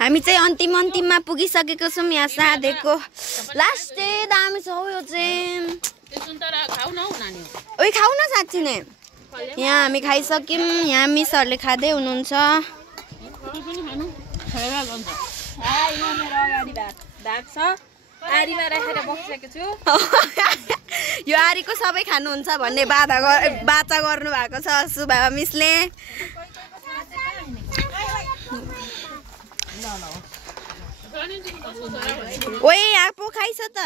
हामी चाहिँ अन्तिममा पुगिसकेको छौँ यहाँ साधेको लास्ट चाहिँ दामी छ यो चाहिँ ओइ खाऊ न साँच्ची नै यहाँ हामी खाइसक्यौँ यहाँ मिसहरूले खाँदै हुनुहुन्छ यो आरीको सबै खानुहुन्छ भन्ने बाचा गर्नु भएको छ सुभावा मिसले ओइ यहाँ पो खाइस त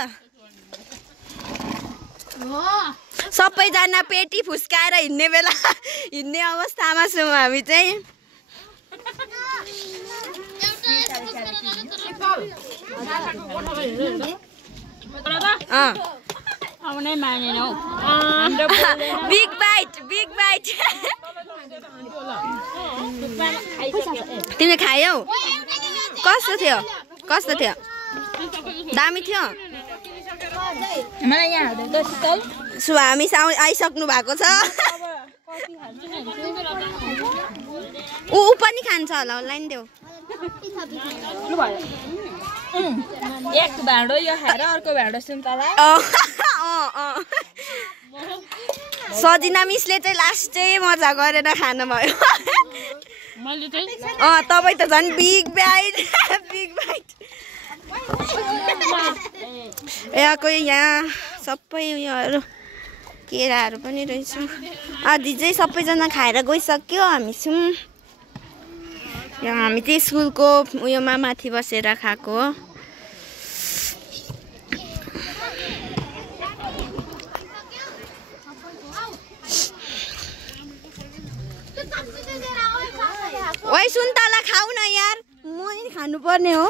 सबैजना पेटी फुस्काएर हिँड्ने अवस्थामा छौँ हामी चाहिँ बिग बाइट तिमीले खायौ कस्तो थियो दामी थियो हामी आइसक्नु भएको छ ऊ पनि खान्छ होला उसलाई नि देऊ एक भाँडो यो खाएर अर्को भाँडो सुन्तला सजिना मिसले चाहिँ लास्ट चाहिँ मजा गरेर खानुभयो तपाईँ त झन् बिग बाइट यहाँ सबै उयोहरू केराहरू पनि रहेछ आधी चाहिँ सबैजना खाएर गइसक्यो हामी छौँ यहाँ हामी चाहिँ स्कुलको उयोमा माथि बसेर खाएको ओइ सुन्तला खाऊ न यार म नि खानु पर्ने हो